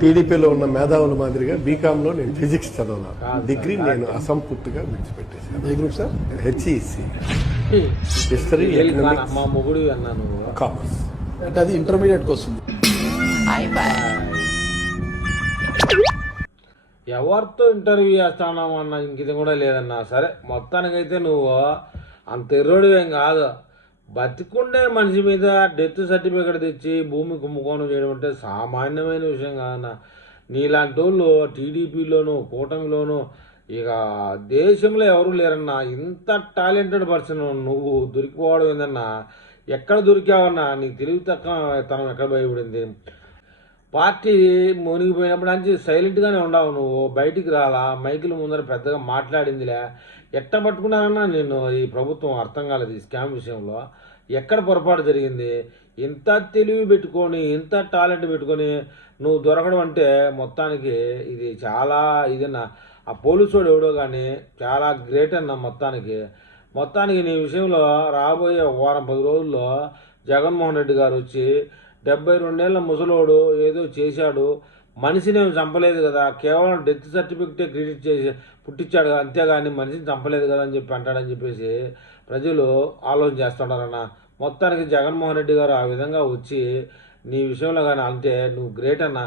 టీడీపీలో ఉన్న మేధావుల మాదిరిగా బీకామ్లో నేను ఫిజిక్స్ చదవను. డిగ్రీ నేను అసంపూర్తిగా విడిచిపెట్టేశాను. ఏ group sir? HEC, history, economics, మా మొగుడు అన్నాను. కామర్స్. అంటే అది ఇంటర్మీడియట్కి వస్తుంది. ఎవరితో ఇంటర్వ్యూ చేస్తావు అన్న, ఇంక ఇది కూడా లేదన్నా. సరే, మొత్తానికైతే నువ్వు అంత ఎర్రోడివేం కాదు. బతికుండే మనిషి మీద డెత్ సర్టిఫికేట్ తెచ్చి భూమి కుంభకోణం చేయడం అంటే సామాన్యమైన విషయం కాదన్న. నీలాంటి వాళ్ళు టీడీపీలోను కూటమిలోను ఇక దేశంలో ఎవరు లేరన్నా. ఇంత టాలెంటెడ్ పర్సన్ నువ్వు దొరికిపోవడం ఏందన్నా? ఎక్కడ దొరికావన్నా? నీకు తెలివి తక్కువ తనం ఎక్కడ భయపడింది? పార్టీ మునిగిపోయినప్పుడు నుంచి సైలెంట్గానే ఉండవు. నువ్వు బయటికి రాలా, మైకుల ముందర పెద్దగా మాట్లాడిందిలే. ఎట్ట పట్టుకున్నారన్నా నేను ఈ ప్రభుత్వం? అర్థం కాలేదు ఈ స్కామ్ విషయంలో. ఎక్కడ పొరపాటు జరిగింది? ఇంత తెలివి పెట్టుకొని, ఇంత టాలెంట్ పెట్టుకొని నువ్వు దొరకడం అంటే మొత్తానికి ఇది చాలా ఇదన్నా. ఆ పోలీసుడు ఎవడో కానీ చాలా గ్రేట్ అన్న. మొత్తానికి నీ విషయంలో రాబోయే వారం 10 రోజుల్లో జగన్మోహన్ రెడ్డి గారు వచ్చి 72 ఏళ్ళ ముసలోడు ఏదో చేశాడు, మనిషినేమి చంపలేదు కదా, కేవలం డెత్ సర్టిఫికెటే క్రెడిట్ చేసి పుట్టించాడు కదా, అంతేగాని మనిషిని చంపలేదు కదా అని చెప్పి అంటాడని చెప్పేసి ప్రజలు ఆలోచన చేస్తుంటారన్న. మొత్తానికి జగన్మోహన్ రెడ్డి గారు ఆ విధంగా వచ్చి నీ విషయంలో కానీ అంటే నువ్వు గ్రేట్ అన్న.